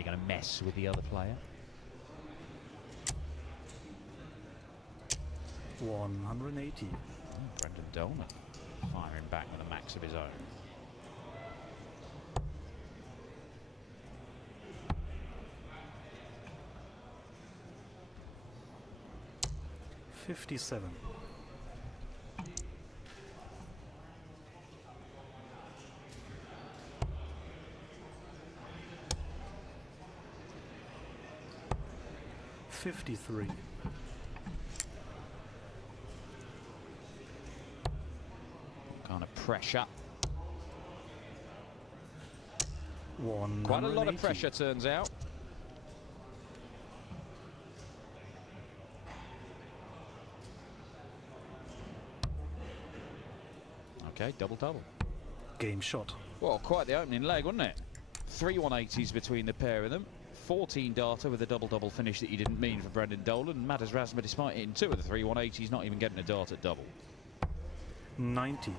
really going to mess with the other player. 180. Brendan Dolan firing back with a max of his own. 57. 53. Kind of pressure. 180. Quite a lot of pressure, turns out. Okay, double. Game shot. Well, quite the opening leg, wasn't it? 3 180s between the pair of them. 14 data with a double finish that you didn't mean for Brendan Dolan. Madars Razma, despite hitting 2 of the 3 180s, not even getting a dart at double. 90.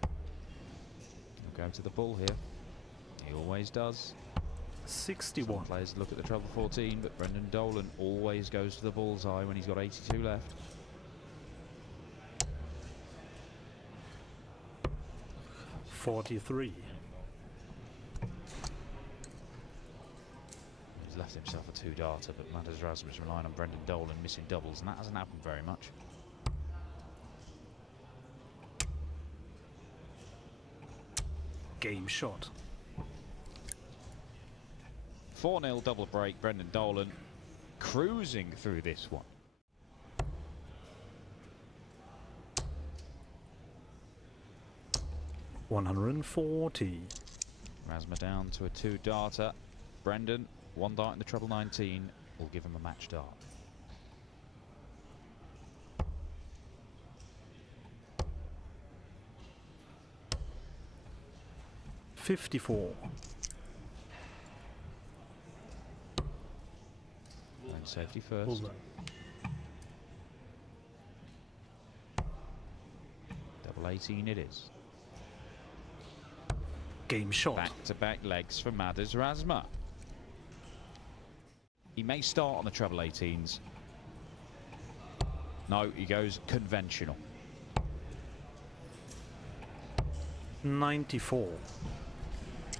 He'll go to the bull here. He always does. 61. Some players look at the treble 14, but Brendan Dolan always goes to the bullseye when he's got 82 left. .43. He's left himself a 2 darter, but Madars Razma's relying on Brendan Dolan missing doubles, and that hasn't happened very much. Game shot. 4-0 double break, Brendan Dolan cruising through this one. .140. Razma down to a 2 darter. Brendan, 1 dart in the treble 19 will give him a match dart. .54. And safety first. Double 18 it is. Game shot. Back-to-back legs for Madars Razma. He may start on the treble 18s. No, he goes conventional. 94.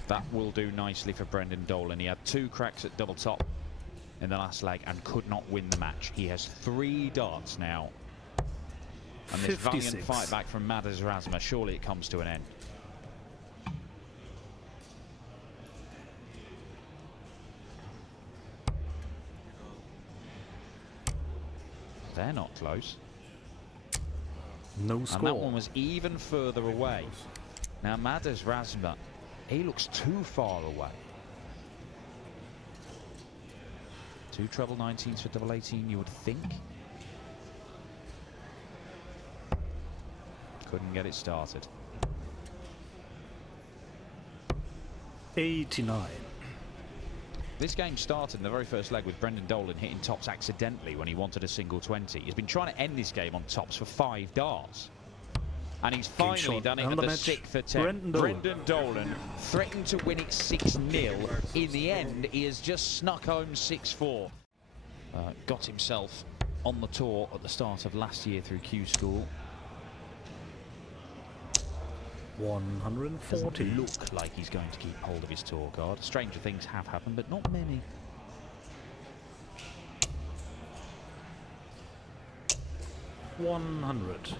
That will do nicely for Brendan Dolan. He had 2 cracks at double top in the last leg and could not win the match. He has 3 darts now. And this 56. valiant fight back from Madars Razma, surely it comes to an end. They're not close. No score. And that one was even further away. Now Madars Razma, he looks too far away. 2 treble 19s for double 18, you would think. Couldn't get it started. 89. This game started in the very first leg with Brendan Dolan hitting tops accidentally when he wanted a single 20. He's been trying to end this game on tops for 5 darts. And he's finally done it at the 6th attempt. Brendan Dolan threatened to win it 6-0. In the end, he has just snuck home 6-4. Got himself on the tour at the start of last year through Q School. 140. Doesn't look like he's going to keep hold of his tour card. Stranger things have happened, but not many. .100.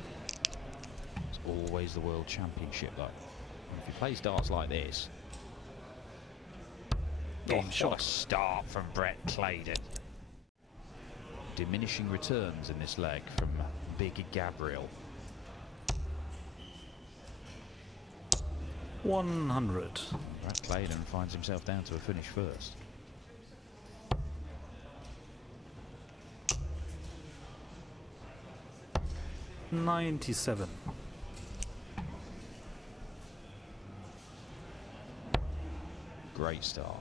It's always the World Championship, though. And if he plays darts like this... Game shot. What a start from Claydon. Diminishing returns in this leg from big Gabriel. 100. Claydon finds himself down to a finish first. .97. Great start.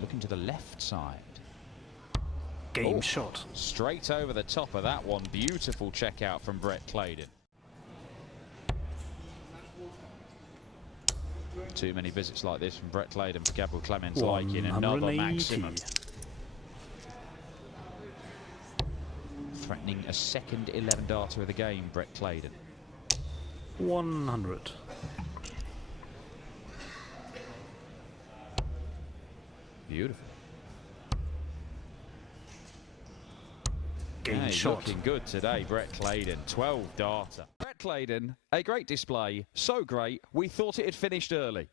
Looking to the left side. Game shot. Straight over the top of that one. Beautiful check out from Claydon. Too many visits like this from Brett Claydon for Gabriel Clemens liking another maximum. Threatening a second 11 darter of the game, Brett Claydon. 100. Beautiful. Game shot. Looking good today, Brett Claydon. 12 darter. Brett Claydon, a great display. So great, we thought it had finished early.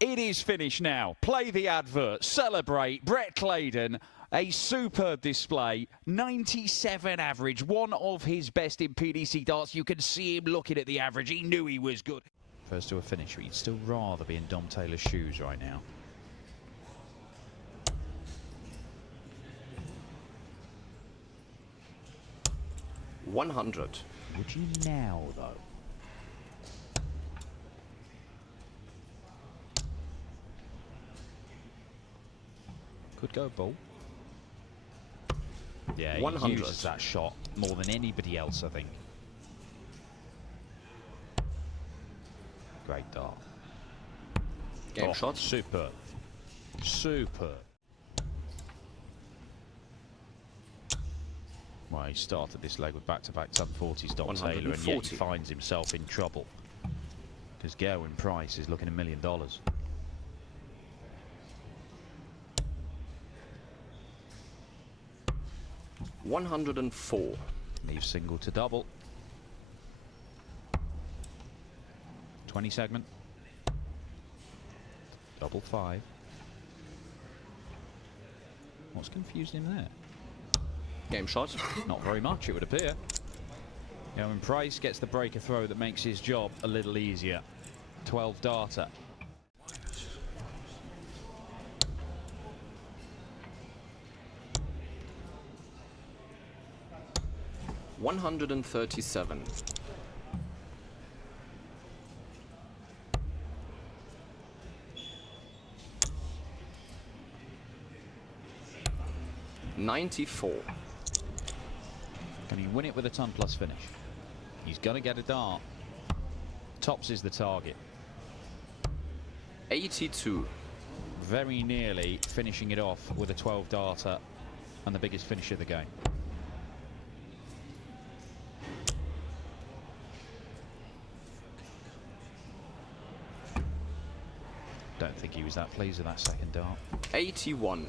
It is finished now. Play the advert. Celebrate. Brett Claydon, a superb display. 97 average. One of his best in PDC darts. You can see him looking at the average. He knew he was good. First to a finish, but he'd still rather be in Dom Taylor's shoes right now. $100. Would you now, though? Could go ball. Yeah, he 100. uses that shot more than anybody else, I think. Great dart. Game shot. Superb. Superb. Well, he started this leg with back-to-back top 40s, Dom Taylor, and yet he finds himself in trouble. Because Gerwyn Price is looking $1 million. 104. Leaves single to double. 20 segment. Double 5. What's confused him there? Game shot. Not very much, it would appear. Gerwyn Price gets the breaker throw that makes his job a little easier. 12 darter. $137. $94. Can he win it with a ton plus finish? He's going to get a dart. Tops is the target. 82. Very nearly finishing it off with a 12 darter and the biggest finish of the game. Don't think he was that pleased with that second dart. 81.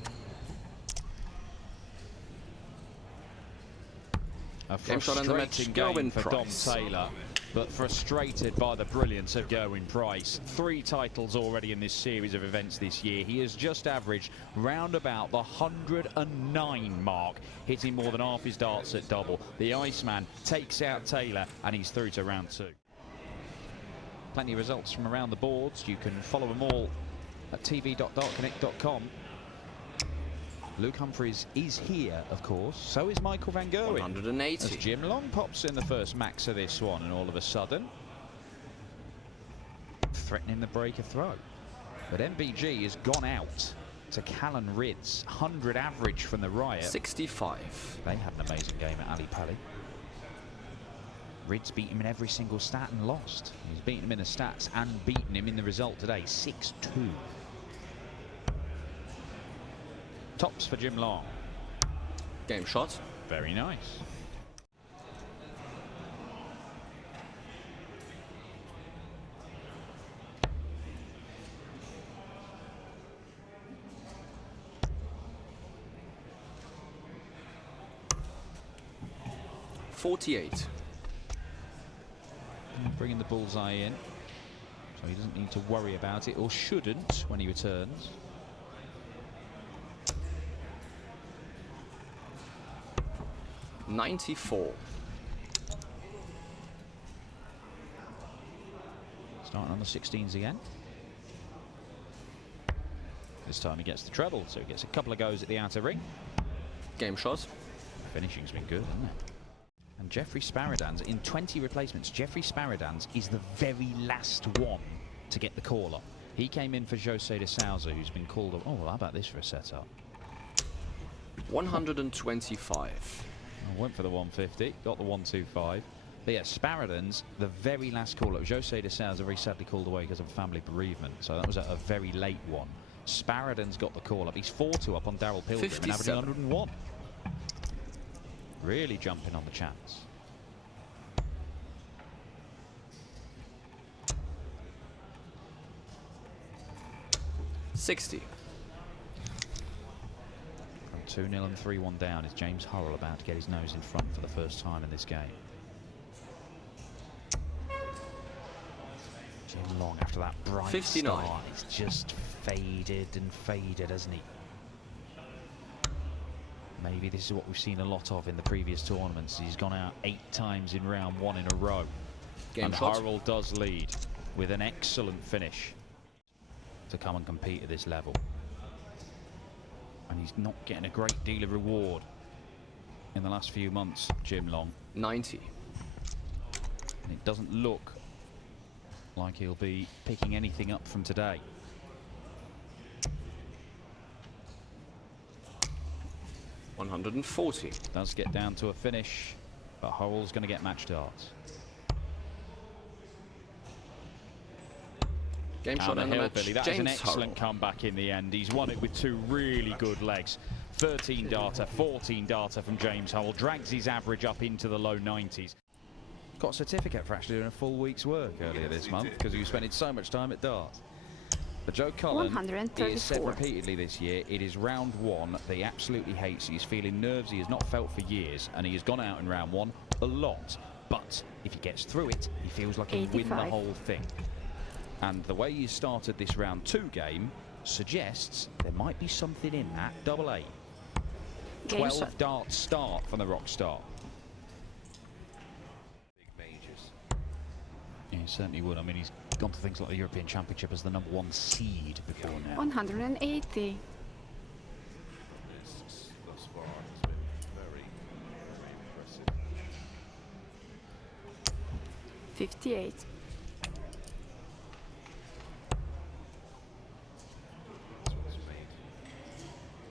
A frustrating game for Dom Taylor, but frustrated by the brilliance of Gerwyn Price. 3 titles already in this series of events this year. He has just averaged round about the 109 mark, hitting more than half his darts at double. The Iceman takes out Taylor, and he's through to round 2. Plenty of results from around the boards. You can follow them all at tv.dartconnect.com. Luke Humphries is here, of course. So is Michael van Gerwen. 180. As Jim Long pops in the first max of this one, and all of a sudden, threatening the breaker throw. But MBG has gone out to Callan Rids. 100 average from the Riot. 65. They had an amazing game at Ali Pali. Rids beat him in every single stat and lost. He's beaten him in the stats and beaten him in the result today. 6-2. Tops for Jim Long. Game shot. Very nice. $48. Bringing the bullseye in, so he doesn't need to worry about it, or shouldn't when he returns. $94. Starting on the 16s again. This time he gets the treble, so he gets a couple of goes at the outer ring. Game shot. Finishing's been good, hasn't it? And Jeffrey Sparadans, in 20 replacements, Jeffrey Sparadans is the very last one to get the call up. He came in for Jose de Souza, who's been called up. Oh, well, how about this for a setup? 125. I went for the 150, got the 125. But yeah, Sparadans, the very last call up. Jose de Sales very sadly called away because of a family bereavement, so that was a very late one. Sparadans got the call up. He's 4-2 up on Daryl Pilgrim and averaging 101. Really jumping on the chance. $60. From 2-0 and 3-1 down is James Hurrell about to get his nose in front for the first time in this game. Jim Long, after that bright 59. start, he's just faded and faded, hasn't he? Maybe this is what we've seen a lot of in the previous tournaments. He's gone out 8 times in round 1 in a row. And Hurrell does lead with an excellent finish to come and compete at this level. And he's not getting a great deal of reward in the last few months, Jim Long. 90. And it doesn't look like he'll be picking anything up from today. $140. Does get down to a finish, but Hurrell's going to get match darts. Game shot and and the the Hillbilly, match. that was an James excellent Hurrell. comeback in the end. He's won it with 2 really good legs. 13 darter, 14 darter from James Hurrell. Drags his average up into the low 90s. Got a certificate for actually doing a full week's work earlier this month because he was spending so much time at darts. But Joe Cullen, he has said repeatedly this year, it is round 1 that he absolutely hates. He's feeling nerves he has not felt for years, and he has gone out in round 1 a lot. But if he gets through it, he feels like he'll win the whole thing. And the way he started this round 2 game suggests there might be something in that double A. 12 darts start from the rock star. Big majors. Yeah, he certainly would. I mean, he's gone to things like the European Championship as the #1 seed before now. 180. This thus far has been very, very impressive. 58. That's what's made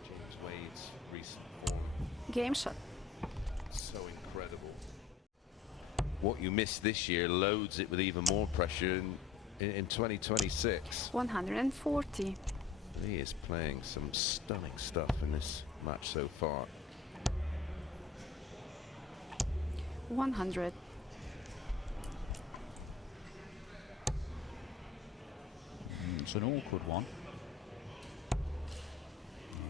James Wade's recent form Game shot. so incredible. What you missed this year loads it with even more pressure in 2026. 140. He is playing some stunning stuff in this match so far. 100. It's an awkward one.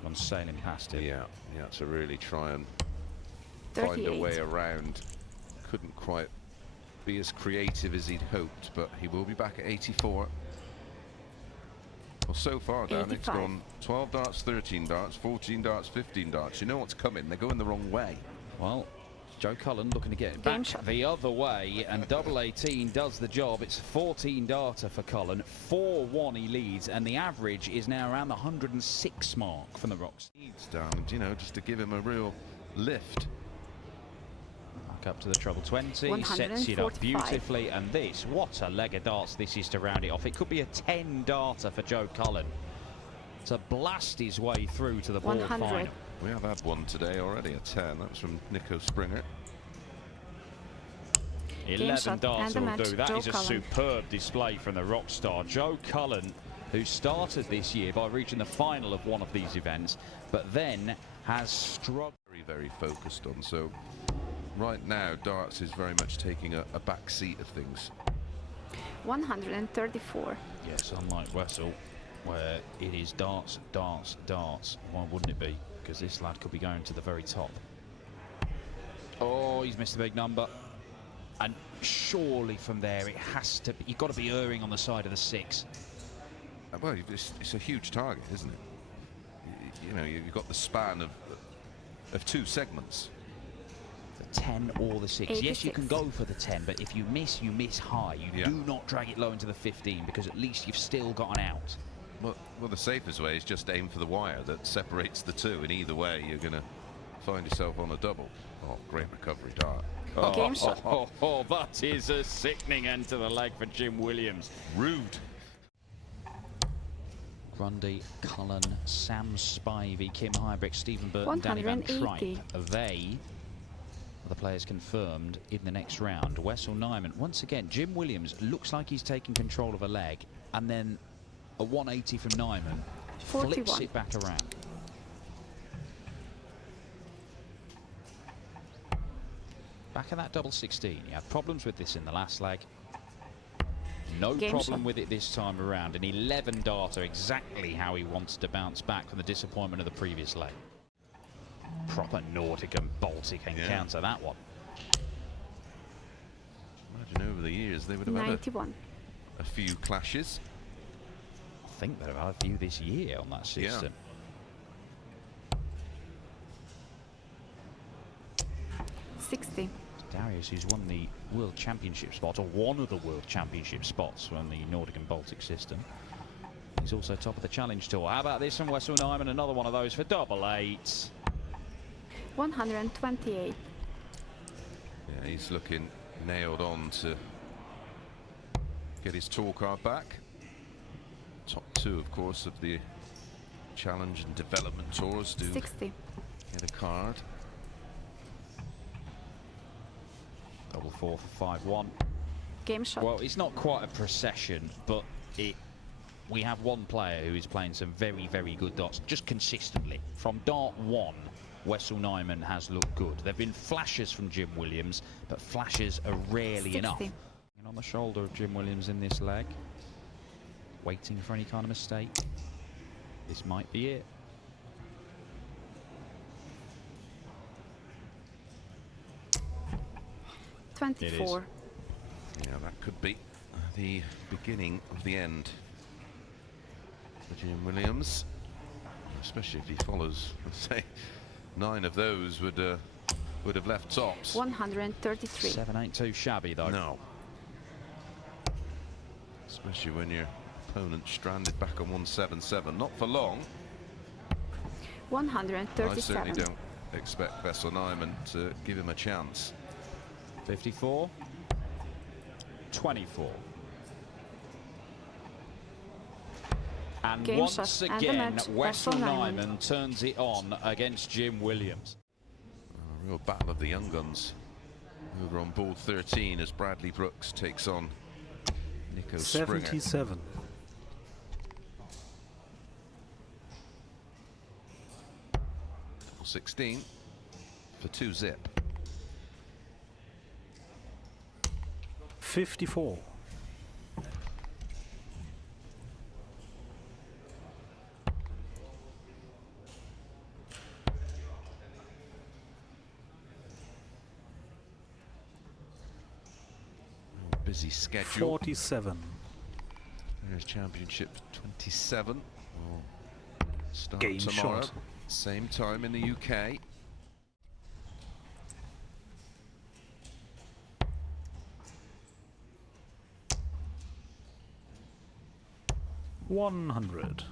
I'm sailing past it. Yeah, to really try and find a 38. way around. Couldn't quite be as creative as he'd hoped, but he will be back at 84. Well, so far, Dan, it's 85. gone 12 darts, 13 darts, 14 darts, 15 darts. You know what's coming. They're going the wrong way. Well, Joe Cullen looking to get it Game back shot. the other way, and double 18 does the job. It's 14 darter for Cullen. 4-1 he leads, and the average is now around the 106 mark from the rocks. Needs down, you know, just to give him a real lift. Back up to the treble 20, sets it up 145. beautifully, and this, what a leg of darts this is to round it off. It could be a 10 darter for Joe Cullen to blast his way through to the ball 100. final. We have had one today already, a 10. That was from Nico Springer. 11 shot darts and the will match, do. That Joe is a Cullen. superb display from the rock star. Joe Cullen, who started this year by reaching the final of one of these events, but then has struggled. Very, very focused on. So right now, darts is very much taking a back seat of things. 134. Yes, unlike Wessel, where it is darts, darts, darts. Why wouldn't it be? Because this lad could be going to the very top. Oh, he's missed a big number. And surely from there it has to be, you've got to be erring on the side of the 6. Well, it's a huge target, isn't it? You know, you've got the span of 2 segments. The 10 or the 6. Yes, you can 86. go for the 10, but if you miss high. You do not drag it low into the 15, because at least you've still got an out. Well, the safest way is just aim for the wire that separates the 2, and either way you're going to find yourself on a double. Oh, great recovery dart. Game shot. That is a sickening end to the leg for Jim Williams. Rude. Grundy, Cullen, Sam Spivey, Kim Heibrick, Stephen Burton, Danny Van 180. Tripe. They are other players confirmed in the next round. Wessel, Nijman. Once again, Jim Williams looks like he's taking control of a leg, and then a 180 from Nijman flips 41. it back around. Back at that double 16. He had problems with this in the last leg. No Game problem shot. with it this time around. An 11 darter, exactly how he wants to bounce back from the disappointment of the previous leg. Proper Nordic and Baltic encounter, that one. Imagine over the years they would have had 91. a few clashes. I think they've had a few this year on that system. 60. Darius, who's won the World Championship spot, or one of the World Championship spots on the Nordic and Baltic system. He's also top of the Challenge Tour. How about this from Wessel Nijman? Another one of those for double 8. 128. Yeah, he's looking nailed on to get his tour card back. Top 2, of course, of the Challenge and Development Tours do 60. get a card. Double 4 for 5-1. Game shot. Well, it's not quite a procession, but we have one player who is playing some very, very good darts, just consistently. From dart 1, Wessel Nijman has looked good. There have been flashes from Jim Williams, but flashes are rarely 60. enough. And on the shoulder of Jim Williams in this leg, waiting for any kind of mistake. This might be it. It is. 24. Yeah, that could be the beginning of the end for Jim Williams, especially if he follows. Say, 9 of those would have left tops. 133. 7 ain't too shabby though. No, especially when your opponent stranded back on 177. Not for long. 137. I certainly don't expect Wessel Nijman to give him a chance. 54. 24. And Game once shot and the again, match, Wessel Wessel Nijman. Nijman turns it on against Jim Williams. A real battle of the young guns over on board 13 as Bradley Brooks takes on Nico Springer. 77. Double 16 for 2 zip. 54. Busy schedule. 47. There's Championship 27. Will start Game tomorrow. shot. Same time in the UK. $100.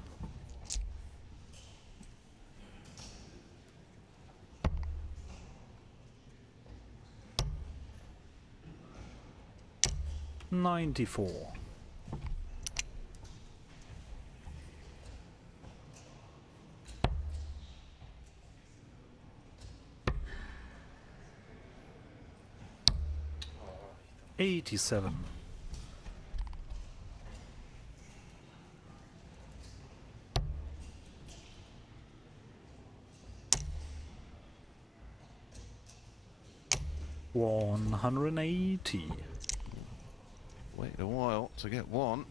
$94. $87. $180. Wait a while to get 1.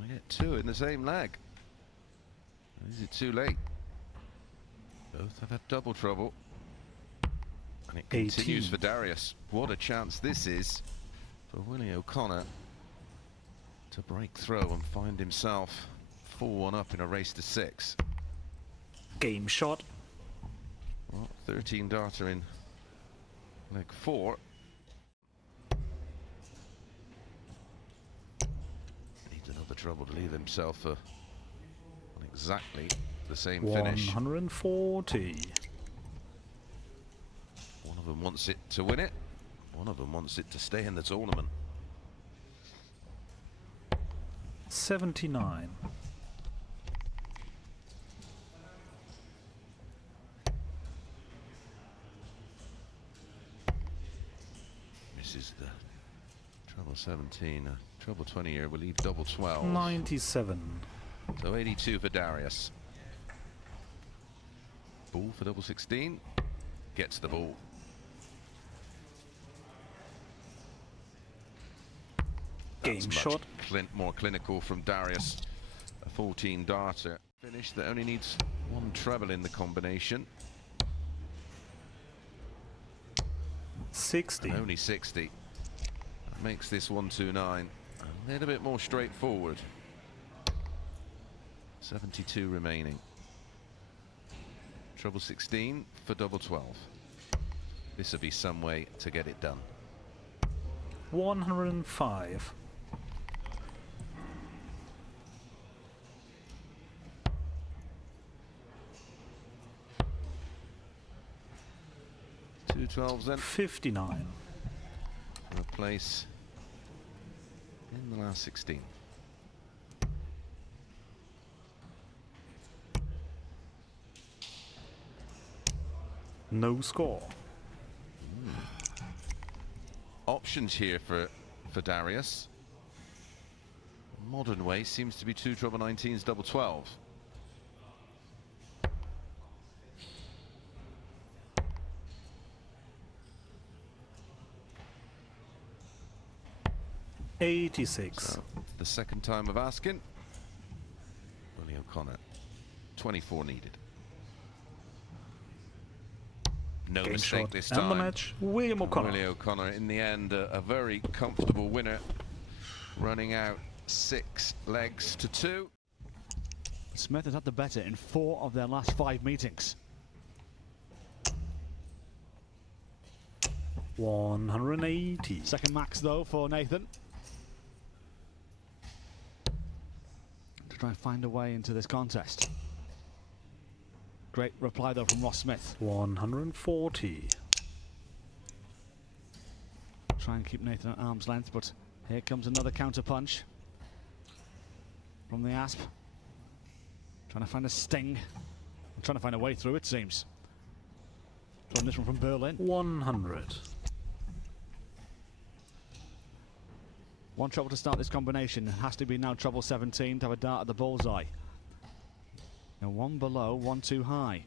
We get 2 in the same leg. Is it too late? Both have had double trouble. And it continues 18. for Darius. What a chance this is for Willie O'Connor to break through and find himself 4-1 up in a race to 6. Game shot. Well, 13 darter in leg 4. Needs another trouble to leave himself on exactly the same finish. 140. One of them wants it to win it. One of them wants it to stay in the tournament. 79. This is the treble 17. Treble 20 here will leave double 12. 97. So 82 for Darius. Ball for double 16. Gets the ball. Game That's shot. much more clinical from Darius. A 14 darter finish that only needs one treble in the combination. 60. And only 60. That makes this 129 a little bit more straightforward. 72 remaining. Treble 16 for double 12. This will be some way to get it done. 105. Two 12s then. 59. For a place in the last 16. No score. Options here for Darius. Modern way seems to be two treble 19s, double 12. '86. So, the second time of asking. Willie O'Connor. 24 needed. No Game mistake shot. this And time. the match, William O'Connor. Willie O'Connor in the end a very comfortable winner, running out 6 legs to 2. Smith has had the better in 4 of their last 5 meetings. 180. Second max though for Nathan. To try and find a way into this contest. Great reply though from Ross Smith. 140. Try and keep Nathan at arm's length, but here comes another counter punch from the Asp. Trying to find a sting. Trying to find a way through, it seems. Throwing this one from Berlin. 100. One treble to start this combination. It has to be now treble 17 to have a dart at the bullseye. Now 1 below, 1 too high.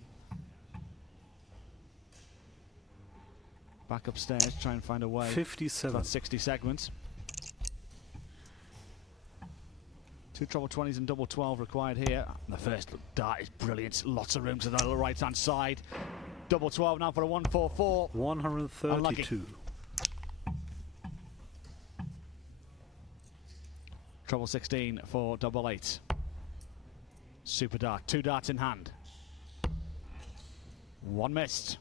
Back upstairs, try and find a way. 57. About 60 segments. 2 treble 20s and double 12 required here. The first dart is brilliant. Lots of room to the right hand side. Double 12 now for a 144. 132. Treble 16 for double 8. Super dart, 2 darts in hand. 1 missed.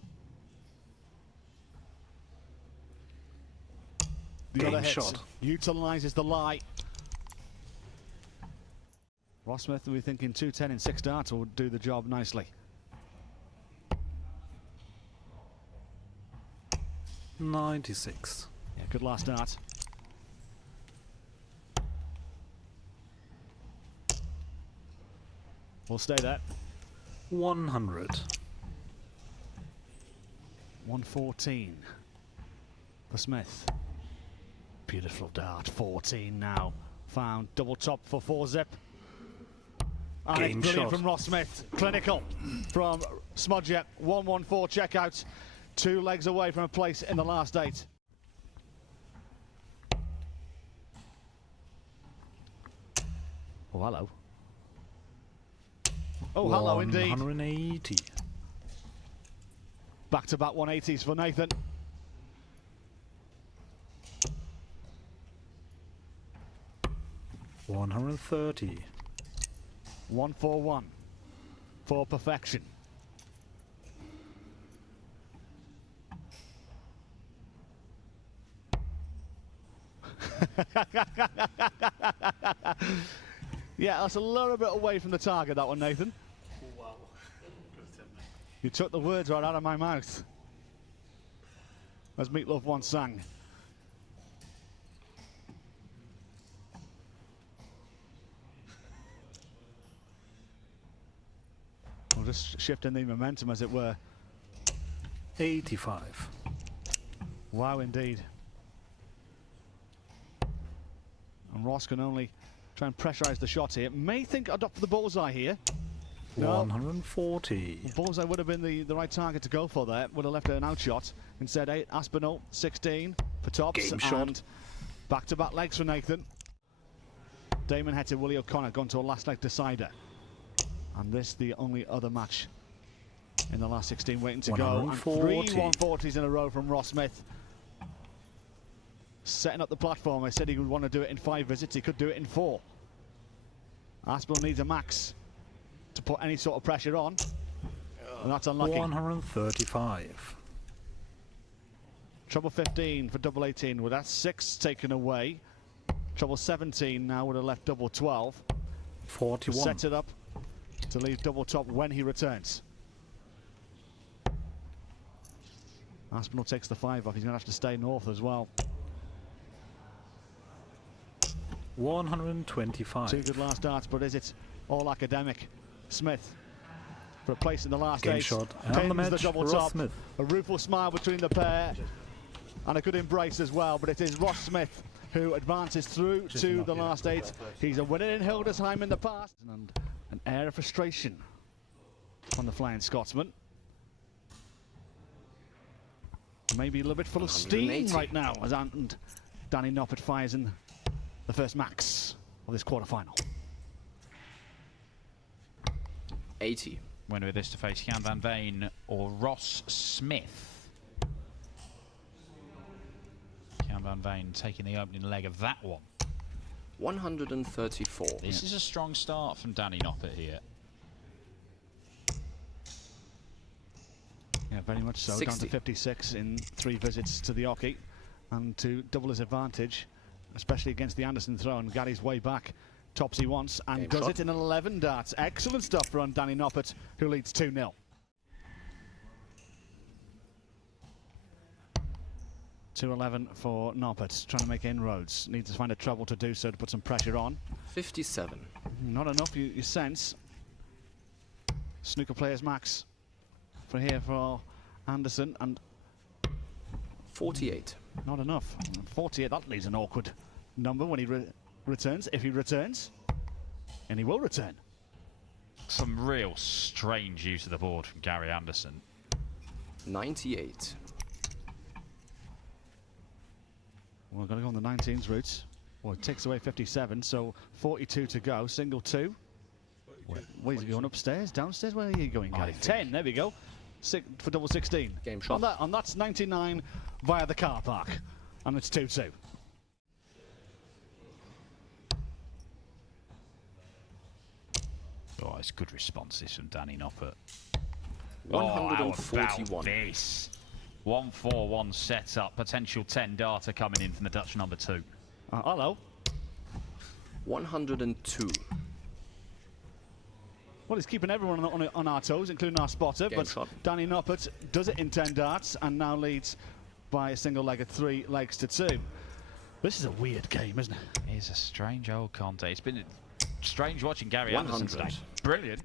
The Game other hit shot. utilises the lie. Ross Smith will be thinking 210 in 6 darts will do the job nicely. 96. Yeah, good last dart. We'll stay there. 100. 114 for Smith. Beautiful dart. 14 now. Found double top for 4-zip. And Game it's brilliant shot. from Ross Smith. Clinical from Smudger. 114 checkout. 2 legs away from a place in the last 8. Oh, hello. Oh, hello indeed. 180. Back-to-back 180s for Nathan. $130. 141 for perfection. Yeah, that's a little bit away from the target, that one, Nathan. Wow. You took the words right out of my mouth. As Meatloaf once sang. We're just shifting the momentum, as it were. 85. Wow, indeed. And Ross can only try and pressurise the shot here. May think I'd opt for the bullseye here. No. 140. The bullseye would have been the right target to go for there. Would have left an outshot. Instead, Aspinall, 16 for tops. Game shot. And back-to-back legs for Nathan. Damon head to Willie O'Connor, gone to a last leg decider. And this the only other match in the last 16 waiting to go. And 3 140s in a row from Ross Smith. Setting up the platform. I said he would want to do it in 5 visits. He could do it in 4. Aspinall needs a max to put any sort of pressure on. And that's unlucky. 135. Trouble 15 for double 18. With that 6 taken away. Trouble 17 now would have left double 12. 41. Sets it up to leave double top when he returns. Aspinall takes the 5 off. He's going to have to stay north as well. 125. 2 good last darts, but is it all academic? Smith for a place in the last Game ace. shot. And Pins the match, the double Ross top. Smith. A rueful smile between the pair. And a good embrace as well, but it is Ross Smith who advances through to the last 8. He's a winner in Hildesheim in the past. And an air of frustration on the Flying Scotsman. Maybe a little bit full of steam right now as and Danny Noppert fires in the first max of this quarter-final. 80. Winner of this to face Jan van Veen or Ross Smith. Jan van Veen taking the opening leg of that one. 134. This is a strong start from Danny Noppert here. Yeah, very much so. 60. Down to 56 in 3 visits to the Oki. And to double his advantage, especially against the Anderson throw. And Gary's way back. Tops he wants and Game does shot. it in 11 darts. Excellent stuff from Danny Noppert, who leads 2-0. .211 for Noppert, trying to make inroads. Needs to find a trouble to do so to put some pressure on. 57. Not enough, you sense. Snooker players max for here for Anderson, and 48. not enough. 48, that leaves an awkward number when he returns, if he returns. And he will return. Some real strange use of the board from Gary Anderson. 98. Well, we're going to go on the 19s route. Well, it takes away 57, so 42 to go. Single 2. Where's he going? Upstairs? Downstairs? Where are you going, Gary? 10, there we go. 6 for double 16. Game shot. And that's 99 via the car park. And it's 2-2. Oh, it's good responses from Danny Noppert. 141. How about this? 1-4-1 set up. Potential 10 darter coming in from the Dutch number 2. Hello. 102. Well, he's keeping everyone on our toes, including our spotter. Game but shot. Danny Noppert does it in 10 darts and now leads by a single leg at 3 legs to 2. This is a weird game, isn't it? It's a strange old contest. It's been strange watching Gary Anderson 100. today. Brilliant.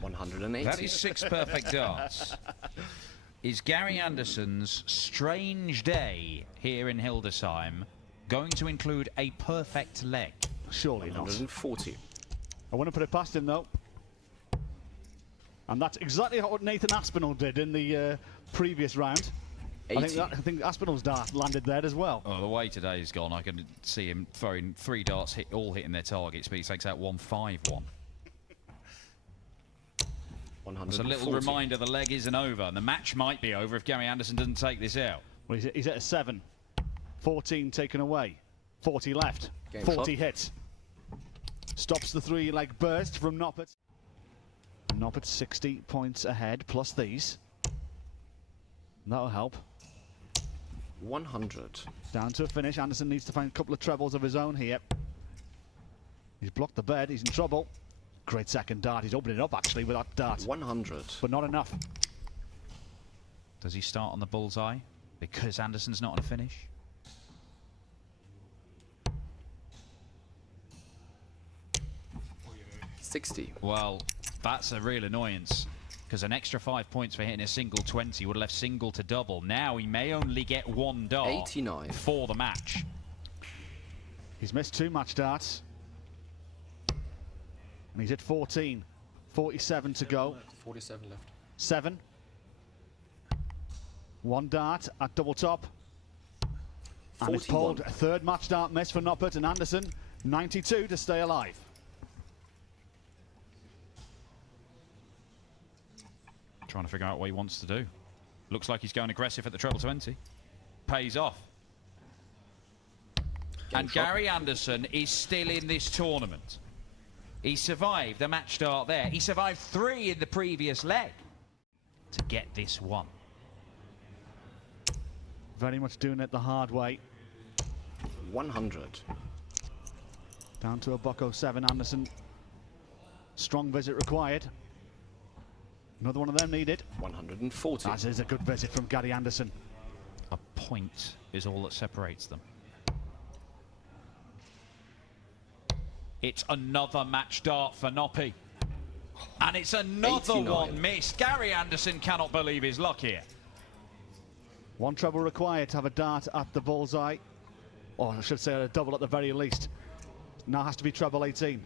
That is 6 perfect darts. Is Gary Anderson's strange day here in Hildesheim going to include a perfect leg? Surely not. 140. I want to put it past him, though. And that's exactly what Nathan Aspinall did in the previous round. 80. I think Aspinall's dart landed there as well. Oh, the way today's gone, I can see him throwing 3 darts, all hitting their targets, but he takes out 1-5-1. It's a little reminder the leg isn't over, and the match might be over if Gary Anderson doesn't take this out. Well, he's at a 7. 14 taken away. 40 left. Game 40 shot. hit. Stops the 3-leg burst from Noppert. Noppert 60 points ahead, plus these. That'll help. 100. Down to a finish. Anderson needs to find a couple of trebles of his own here. He's blocked the bed. He's in trouble. Great second dart. He's opening it up, actually, with that dart. 100. But not enough. Does he start on the bullseye because Anderson's not on a finish? $60. Well, that's a real annoyance because an extra 5 points for hitting a single 20 would have left single to double. Now he may only get 1 dart 89 for the match. He's missed 2 match darts. And he's at 14. 47 to go. 47 left. 7. 1 dart at double top. And it's 41. pulled. A 3rd match dart miss for Noppert and Anderson. 92 to stay alive. Trying to figure out what he wants to do. Looks like he's going aggressive at the treble 20. Pays off. And Gary Anderson is still in this tournament. He survived a match start there. He survived 3 in the previous leg to get this one. Very much doing it the hard way. 100. Down to a buck 07, Anderson. Strong visit required. Another one of them needed. 140. That is a good visit from Gary Anderson. A point is all that separates them. It's another match dart for Noppy. And it's another 89. one missed. Gary Anderson cannot believe his luck here. 1 treble required to have a dart at the bullseye. Or I should say a double at the very least. Now has to be treble 18.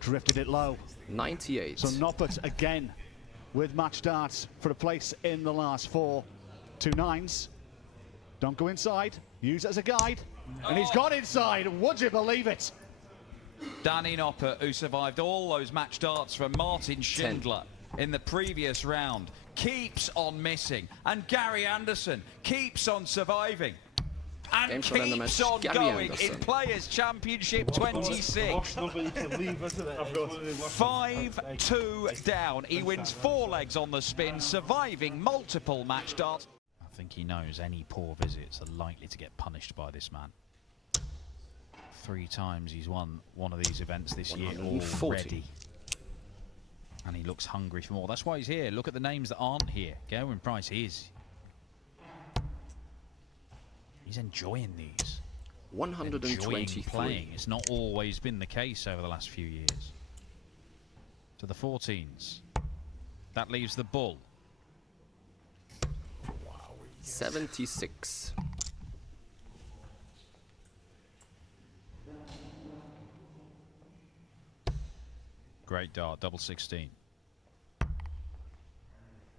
Drifted it low. 98. So Noppert again with match darts for a place in the last 4. 2 9s. Don't go inside. Use it as a guide. And he's got inside. Would you believe it? Danny Noppert, who survived all those match darts from Martin Schindler in the previous round, keeps on missing. And Gary Anderson keeps on surviving. And keeps on going in Players' Championship 26. 5-2 down. He wins 4 legs on the spin, surviving multiple match darts. I think he knows any poor visits are likely to get punished by this man. 3 times he's won one of these events this year already. And he looks hungry for more. That's why he's here. Look at the names that aren't here. Gerwyn Price is. He's enjoying these. 123. Enjoying playing. It's not always been the case over the last few years. To the 14s. That leaves the bull. 76. Great dart, double 16.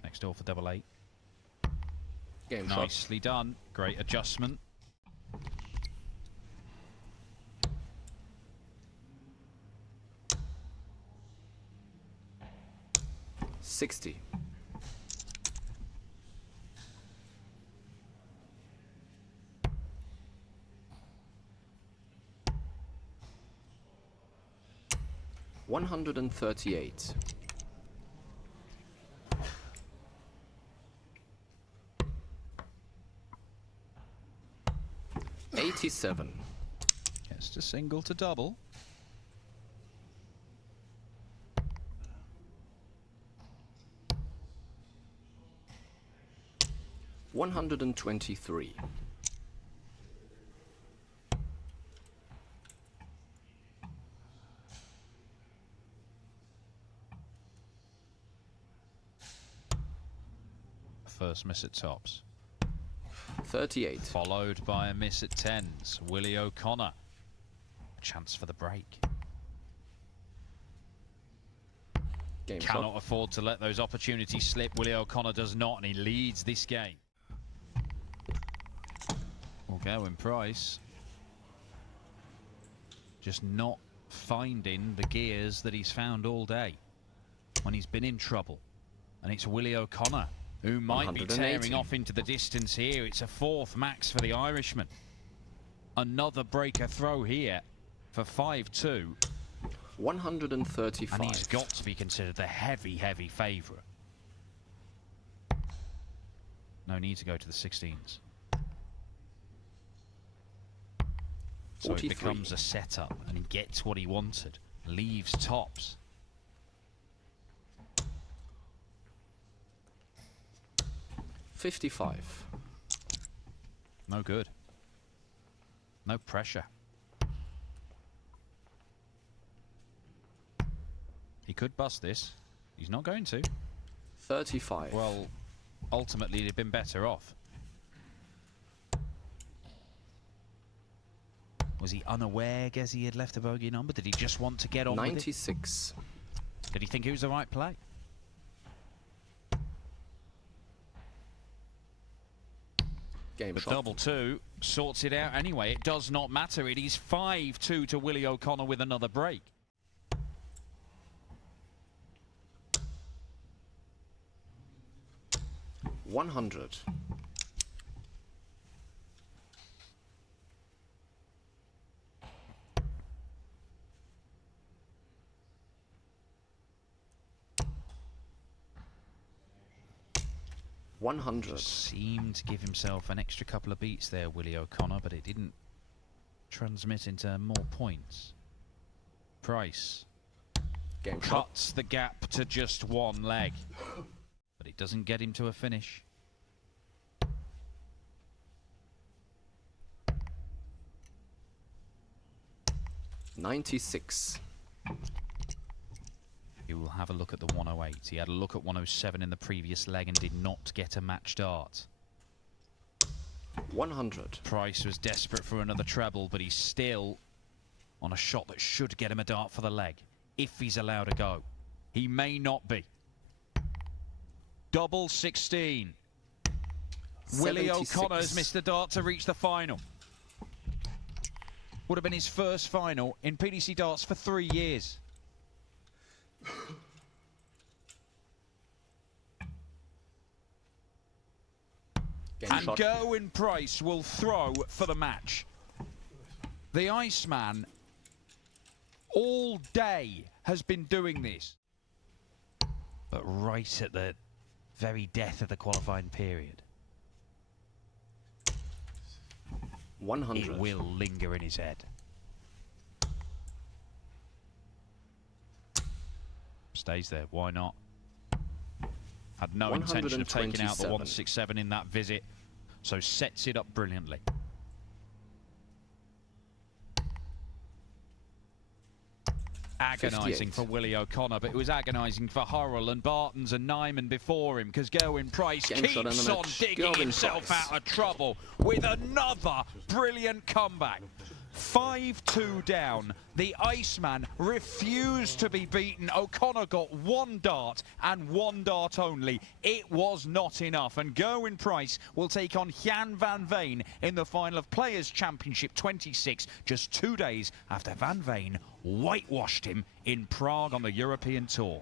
Next door for double 8. Game Nicely shot. done. Great adjustment. $60. $138. $87. Gets to single to double. $123. First miss at tops. 38. Followed by a miss at 10s. Willie O'Connor. Chance for the break. Game Cannot shot. afford to let those opportunities slip. Willie O'Connor does not, and he leads this game. Well, Gerwyn Price just not finding the gears that he's found all day when he's been in trouble. And it's Willie O'Connor who might be tearing off into the distance here. It's a 4th max for the Irishman. Another breaker throw here for 5-2. 135. And he's got to be considered the heavy, heavy favourite. No need to go to the 16s. So it 43. becomes a setup, and he gets what he wanted. Leaves tops. $55. No good. No pressure. He could bust this. He's not going to. 35. Well, ultimately, he'd been better off. Was he unaware, guess he had left a bogey number? Did he just want to get on 96. with it? Did he think it was the right play? Game But shot. double two sorts it out anyway. It does not matter. It is 5-2 to Willie O'Connor with another break. $100. Seemed to give himself an extra couple of beats there, Willie O'Connor, but it didn't transmit into more points. Price Game shot. cuts the gap to just one leg, but it doesn't get him to a finish. $96. He will have a look at the 108. He had a look at 107 in the previous leg and did not get a match dart. 100. Price was desperate for another treble, but he's still on a shot that should get him a dart for the leg, if he's allowed to go. He may not be. Double 16. Willie 76. O'Connor's missed the dart to reach the final. Would have been his first final in PDC darts for 3 years. Game And shot. Gerwyn Price will throw for the match. The Iceman all day has been doing this. But right at the very death of the qualifying period, 100. it will linger in his head. Stays there, why not? Had no intention of taking out the 127. 167 in that visit, so sets it up brilliantly. Agonising 58. for Willie O'Connor, but it was agonising for Hurrell and Bartons and Nijman before him, because Gerwyn Price Game shot in the keeps on match. digging Gerwyn himself Price. out of trouble with another brilliant comeback. 5-2 down. The Iceman refused to be beaten. O'Connor got one dart and one dart only. It was not enough, and Gerwyn Price will take on Jan van Veen in the final of Players' Championship 26, just 2 days after Van Veen whitewashed him in Prague on the European Tour.